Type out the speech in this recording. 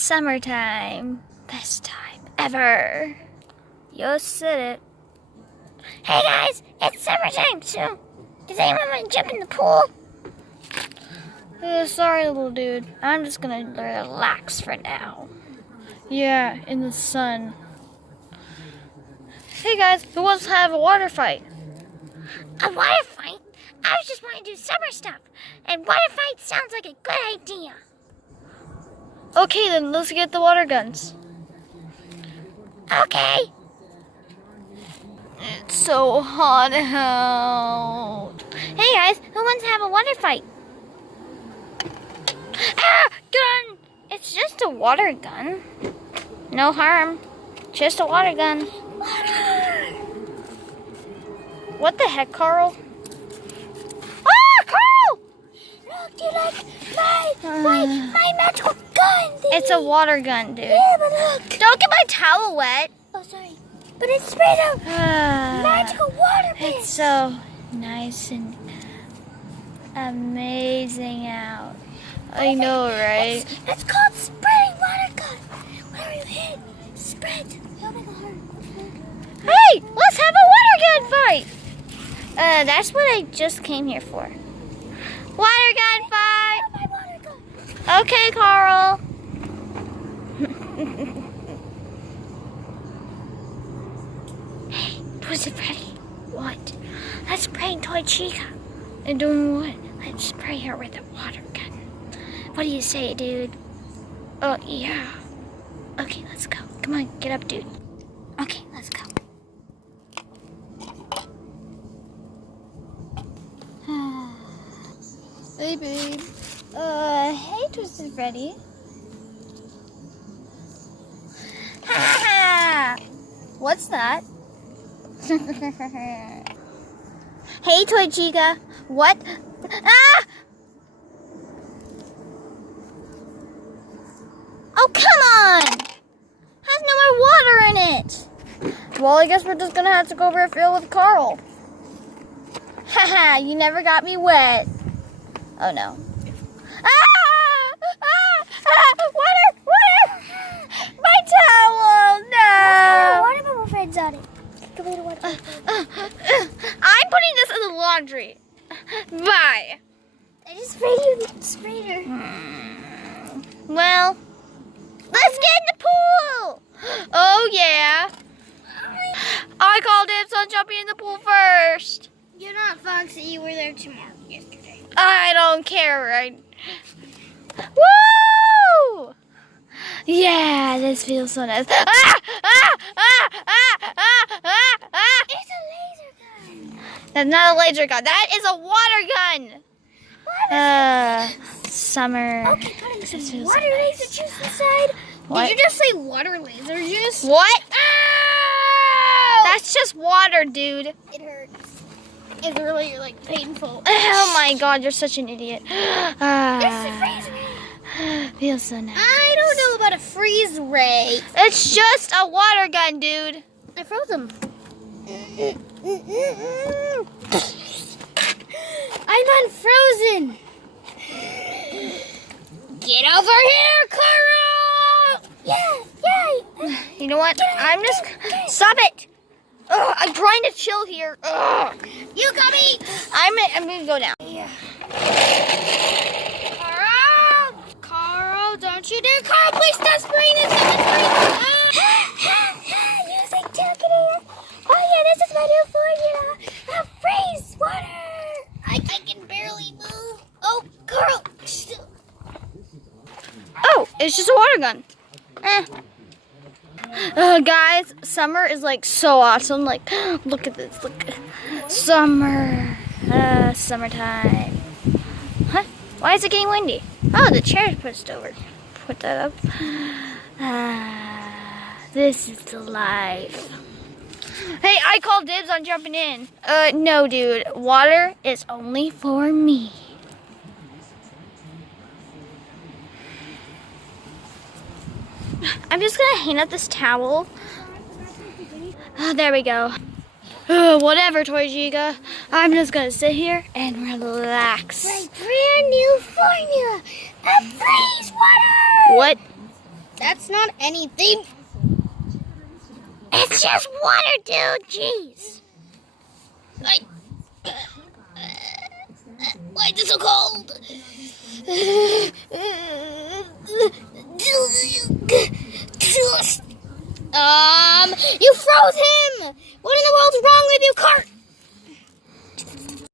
Summertime. Best time ever. You said it. Hey guys, it's summertime, so does anyone want to jump in the pool? Sorry, little dude. I'm just gonna relax for now. Yeah, in the sun. Hey guys, who wants to have a water fight? A water fight? I was just wanting to do summer stuff, and water fight sounds like a good idea. Okay then, let's get the water guns. Okay. It's so hot out. Hey guys, who wants to have a water fight? Ah, gun! It's just a water gun. No harm. Just a water gun. Water! What the heck, Carl? Ah, Carl! Look, do you like my magical gun? Thing? It's a water gun, dude. Yeah, but look. Don't get my towel wet. Oh, sorry. But it's made of magical water bits. It's so nice and amazing out. I know, right? It's called spreading water gun. Whenever you hit, spread. You'll make a heart. Hey, let's have a water gun fight. That's what I just came here for. Water gun fight. My water gun. Okay, Carl. Hey, Twisted Freddy. What? Let's prank Toy Chica. And doing what? Let's spray her with a water gun. What do you say, dude? Oh, yeah. Okay, let's go. Come on, get up, dude. Okay, let's go. Hey, babe. Hey, Twisted Freddy. Ha! What's that? Hey, Toy Chica. What? Ah! Oh, come on! Has no more water in it. Well, I guess we're just gonna have to go over a field with Carl. Haha, you never got me wet. Oh no. Ah! Ah! Ah! Water! Water! My towel! No! Water bubble friends on it. I'm putting this in the laundry. Bye. I just sprayed her. Well, let's get in the pool. Oh yeah. I called dibs on jumping in the pool first. You're not Foxy. You were there yesterday. I don't care, right? Woo! Yeah, this feels so nice. Ah! Ah! Ah! Ah! Ah! Ah! Ah! It's a laser gun. That's not a laser gun. That is a water gun. Summer. Okay, putting some water laser juice inside. What? Did you just say water laser juice? What? Ow! That's just water, dude. It hurts. It's really like painful. Oh my god, you're such an idiot. Feels so nice. I don't know about a freeze ray. It's just a water gun, dude. I froze him. I'm unfrozen. Get over here, Carl! Yeah. You know what? I'm just... Stop it! Ugh, I'm trying to chill here. Ugh. You got me! I'm gonna go down. Yeah. Carl, don't you dare! Carl, please stop spraying this! Music talking. Oh yeah, this is my new formula. Freeze water. I can barely move. Oh, Carl. Oh, it's just a water gun. Guys, summer is like so awesome. Like, look at this. Look, summer, summertime. Huh? Why is it getting windy? Oh, the chair is pushed over. Put that up. This is the life. Hey, I called dibs on jumping in. No, dude. Water is only for me. I'm just gonna hang up this towel. Oh, there we go. Whatever, Toy Chica. I'm just gonna sit here and relax. My brand new formula, a freeze water. What? That's not anything. It's just water, dude. Jeez. Why is it so cold? You froze him! What in the world's wrong with you, Cart?